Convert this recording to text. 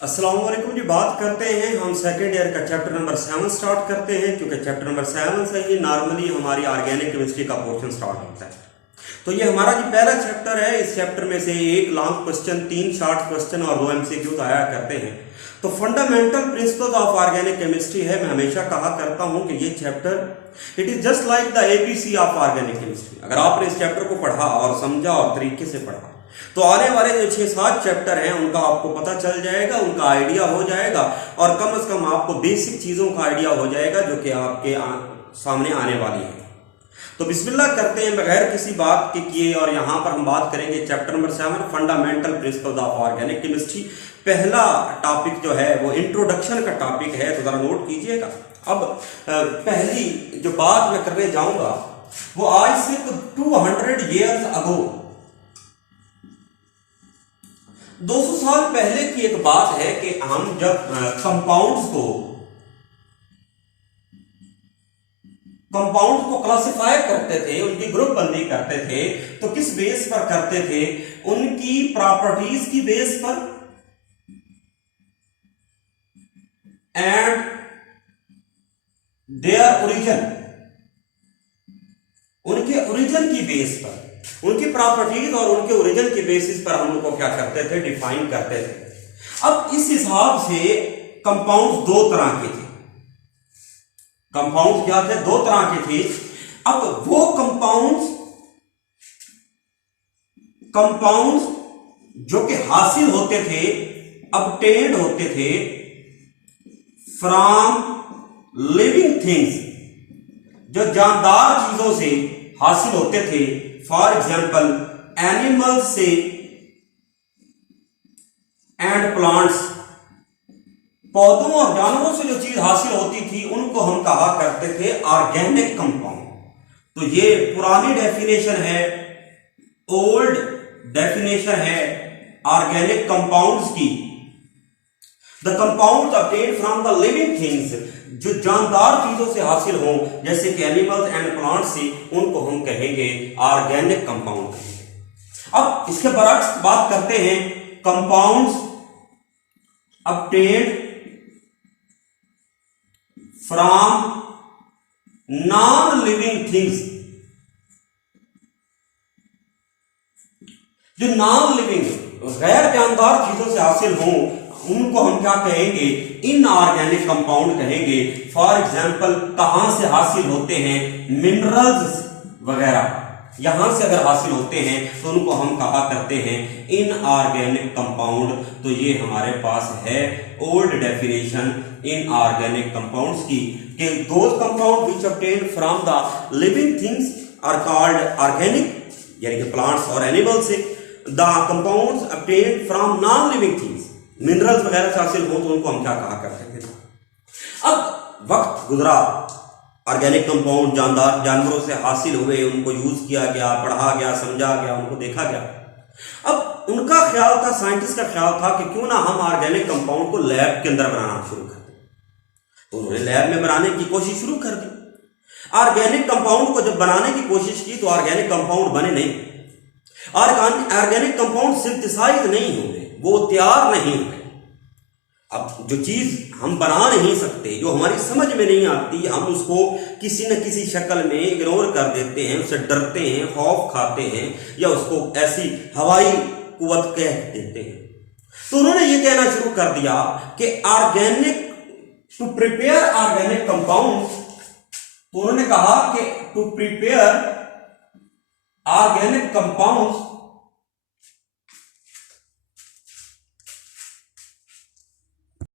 अस्सलाम वालेकुम जी। बात करते हैं हम सेकेंड ईयर का चैप्टर नंबर 7 स्टार्ट करते हैं, क्योंकि चैप्टर नंबर 7 से ही नॉर्मली हमारी ऑर्गेनिक केमिस्ट्री का पोर्शन स्टार्ट होता है। तो ये हमारा जो पहला चैप्टर है, इस चैप्टर में से एक लॉन्ग क्वेश्चन, 3 शॉर्ट क्वेश्चन और 2 एमसीक्यूज आया करते हैं। तो fundamental principles of organic chemistry है। मैं हमेशा कहा करता हूं कि ये chapter it is just like the ABC of organic chemistry. अगर आपने इस चैप्टर को पढ़ा और समझा और तरीके से पढ़ा तो आने वाले जो 6-7 चैप्टर हैं उनका आपको पता चल जाएगा, उनका आइडिया हो जाएगा और कम से कम आपको बेसिक चीजों का आइडिया हो जाएगा जो कि आपके सामने आने वाली है। तो बिस्मिल्लाह करते हैं बगैर किसी बात के किए, और यहां पर हम बात करेंगे chapter number 7 fundamental principles of organic chemistry. पहला टॉपिक जो है वो इंट्रोडक्शन का टॉपिक है, तो जरा नोट कीजिएगा। अब पहली जो बात मैं करने जाऊंगा वो आज से 200 ईयर्स अगो, 200 साल पहले की एक बात है कि हम जब कंपाउंड्स को क्लासिफाई करते थे, उनकी ग्रुप बंदी करते थे, तो किस बेस पर करते थे? उनकी प्रॉपर्टीज की बेस पर एंड देयर ओरिजिन, उनके ओरिजिन की बेस पर, उनकी प्रॉपर्टीज और उनके ओरिजिन के बेसिस पर हम उनको क्या करते थे? डिफाइन करते थे। अब इस हिसाब से कंपाउंड्स दो तरह के थे। कंपाउंड्स क्या थे? दो तरह के थे। अब वो कंपाउंड्स जो कि हासिल होते थे, obtained होते थे फ्रॉम लिविंग थिंग्स, जो जानदार चीजों से हासिल होते थे, फॉर एग्जाम्पल एनिमल्स से एंड प्लांट्स, पौधों और जानवरों से जो चीज हासिल होती थी उनको हम कहा करते थे ऑर्गेनिक कंपाउंड। तो ये पुरानी डेफिनेशन है, ओल्ड डेफिनेशन है ऑर्गेनिक कंपाउंड्स की। The compounds obtained from the living things, जो जानदार चीजों से हासिल हों जैसे कि एनिमल्स एंड प्लांट्स से, उनको हम कहेंगे ऑर्गेनिक कंपाउंड कहेंगे। अब इसके बरक्स बात करते हैं compounds obtained from non living things. जो नॉन लिविंग गैर जानदार चीजों से हासिल हों उनको हम क्या कहेंगे? इनऑर्गेनिक कंपाउंड कहेंगे। फॉर एग्जाम्पल कहां से हासिल होते हैं? मिनरल्स वगैरह, यहां से अगर हासिल होते हैं तो उनको हम कहा करते हैं इनऑर्गेनिक कंपाउंड। तो ये हमारे पास है ओल्ड डेफिनेशन इनऑर्गेनिक कंपाउंड्स की, कि those compound which obtain from the living things are called organic, यानी कि प्लांट्स और एनिमल्स से। The compounds obtain from non living things, minerals वगैरह से हासिल हो तो उनको हम क्या कहा करते थे? अब वक्त गुजरा, ऑर्गेनिक कंपाउंड जानदार जानवरों से हासिल हुए, उनको यूज किया गया, पढ़ा गया, समझा गया, उनको देखा गया। अब उनका ख्याल था, साइंटिस्ट का ख्याल था कि क्यों ना हम ऑर्गेनिक कंपाउंड को लैब के अंदर बनाना शुरू कर दें। तो उन्होंने लैब में बनाने की कोशिश शुरू कर दी। ऑर्गेनिक कंपाउंड को जब बनाने की कोशिश की तो ऑर्गेनिक कंपाउंड बने नहीं। ऑर्गेनिक कंपाउंड सिंथेसाइज नहीं हुए, वो तैयार नहीं हुए। अब जो चीज हम बना नहीं सकते, जो हमारी समझ में नहीं आती, हम उसको किसी न किसी शक्ल में इग्नोर कर देते हैं, उससे डरते हैं, खौफ खाते हैं, या उसको ऐसी हवाई कुव्वत कह देते हैं। तो उन्होंने ये कहना शुरू कर दिया कि organic to prepare organic compound, तो उन्होंने कहा कि टू प्रिपेयर ऑर्गेनिक कंपाउंड्स